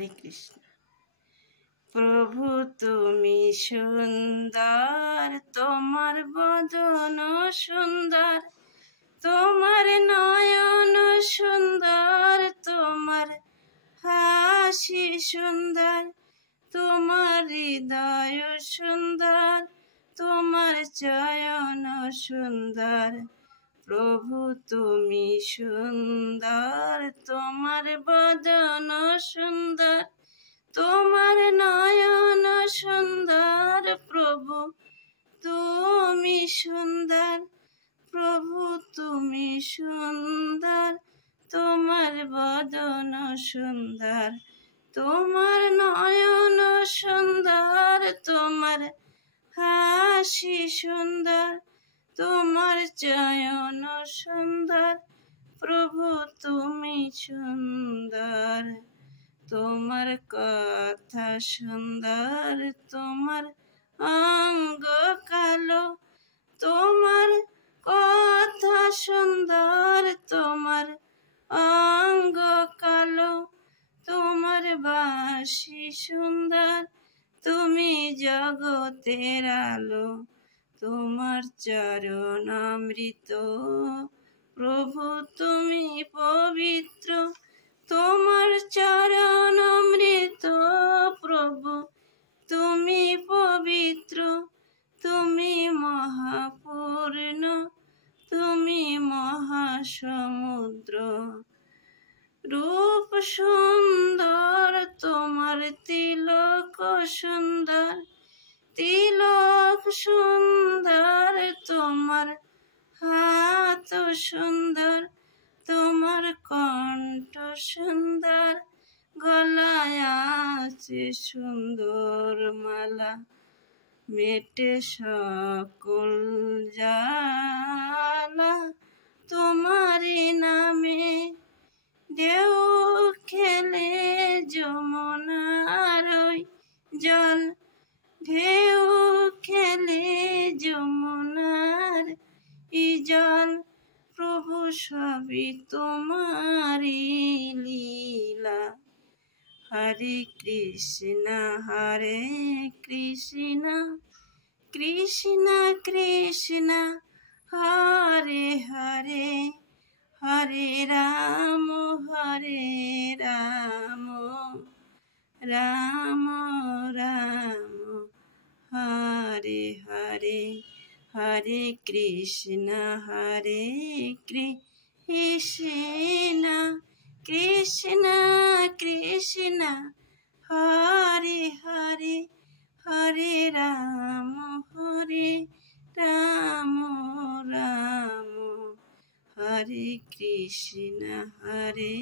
হরে কৃষ্ণ। প্রভু তুমি সুন্দর, তোমার বদন সুন্দর, তোমার নয়ন সুন্দর, তোমার হাসি সুন্দর, তোমার হৃদয় সুন্দর, তোমার চয়ন সুন্দর। প্রভু তুমি সুন্দর, তোমার বদন সুন্দর, তোমার নয়ন সুন্দর। প্রভু তুমি সুন্দর, প্রভু তুমি সুন্দর, তোমার বদন সুন্দর, তোমার নয়ন সুন্দর, তোমার হাসি সুন্দর, তোমার চয়ন সুন্দর। প্রভু তুমি সুন্দর, তোমার কথা সুন্দর, তোমার অঙ্গ কালো, তোমার কথা সুন্দর, তোমার অঙ্গ কালো, তোমার বাঁশি সুন্দর, তুমি জগতের আলো, তোমার চরণ অমৃত। প্রভু তুমি পবিত্র, তোমার চরণ অমৃত। প্রভু তুমি পবিত্র, তুমি মহাপূর্ণ, তুমি মহাসমুদ্র। রূপ সুন্দর, তোমার তিলক সুন্দর, তিলক সুন্দর, তোমার হাত সুন্দর, তোমার কণ্ঠ সুন্দর, গলায় আছে সুন্দর মালা, মেটে সকল জ্বালা। তোমারই নামে ঢেউ খেলে যমুনার ওই জল, ঢেউ খেলে যমুনার জল। প্রভু সবই তোমারি লীলা। হরে কৃষ্ণ হরে কৃষ্ণ, কৃষ্ণ কৃষ্ণ হরে হরে, হরে রাম হরে রাম, রাম রাম হরে হরে। হরে কৃষ্ণ হরে কৃষ্ণ, কৃষ্ণ কৃষ্ণ হরে হরে, হরে রাম হরে রাম, রাম হরে কৃষ্ণ হরে